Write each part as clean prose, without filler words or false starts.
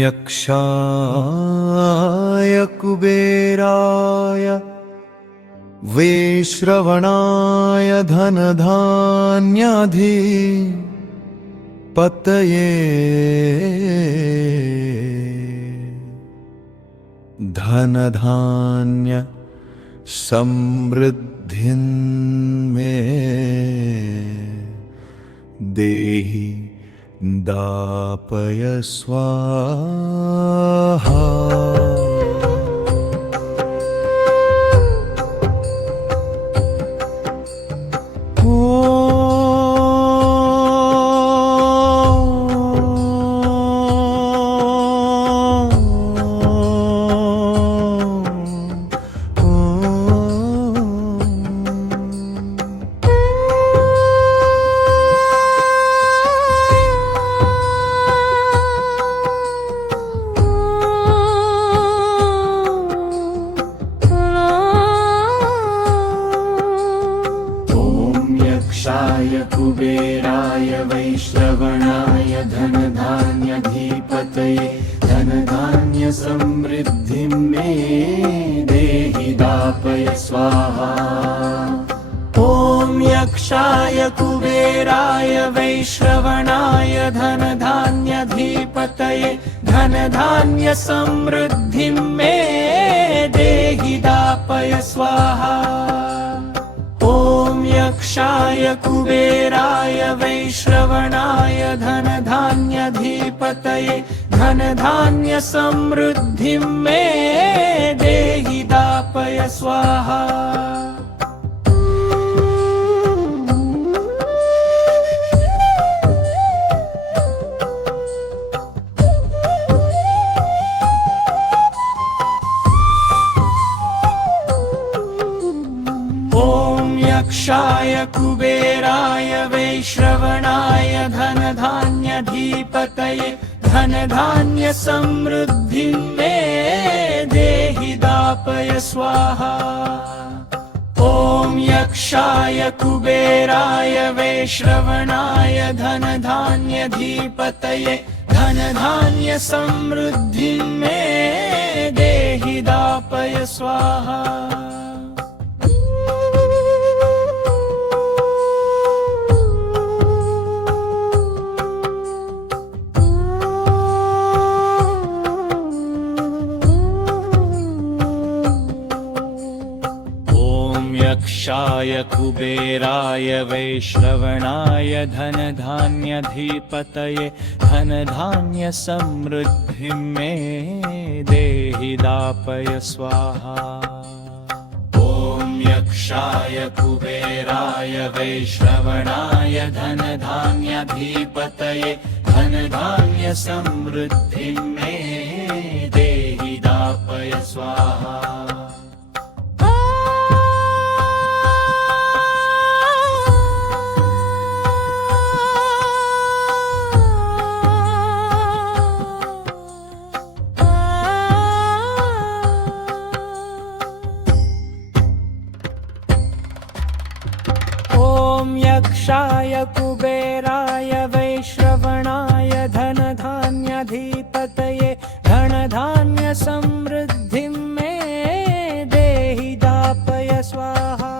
यक्षाय कुबेराय वैश्रवणाय धनधान्याधिपतये धनधान्य समृद्धिं मे देहि दापय स्वाहा। यक्षाय कुबेराय वैश्रवणाय धनधान्याधिपतये धनधान्य समृद्धिं मे देहि दापय स्वाहा। ॐ यक्षाय कुबेराय वैश्रवणाय धनधान्याधिपतये धनधान्य समृद्धिं मे देहि दापय स्वाहा। ॐ यक्षाय कुबेराय वैश्रवणाय धनधान्याधिपतये धनधान्य समृद्धिं मे देहि दापय स्वाहा। यक्षाय कुबेराय वैश्रवणाय धनधान्याधिपतये धनधान्य समृद्धिं मे देहि दापय स्वाहा। ॐ यक्षाय कुबेराय वैश्रवणाय धनधान्याधिपतये धनधान्य समृद्धिं मे देहि दापय स्वाहा। यक्षाय कुबेराय वैश्रवणाय धनधान्याधिपतये धनधान्य समृद्धिं मे देहि दापय स्वाहा। ॐ यक्षाय कुबेराय वैश्रवणाय धनधान्याधिपतये धनधान्य समृद्धिं मे देहि दापय स्वाहा। यक्षाय कुबेराय वैश्रवणाय धनधान्याधिपतये धनधान्य समृद्धिं मे देहि दापय स्वाहा।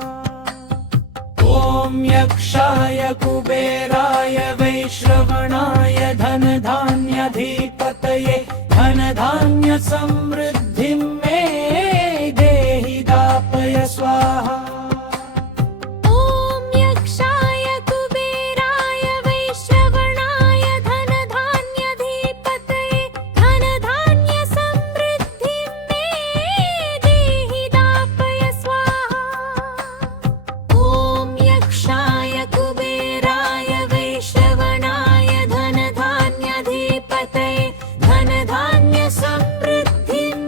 ॐ यक्षाय कुबेराय वैश्रवणाय धनधान्याधिपतये धनधान्य समृद्धिं मे देहि दापय स्वाहा। धनधान्य समृद्धिं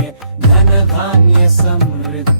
धन धान्य समृद्धि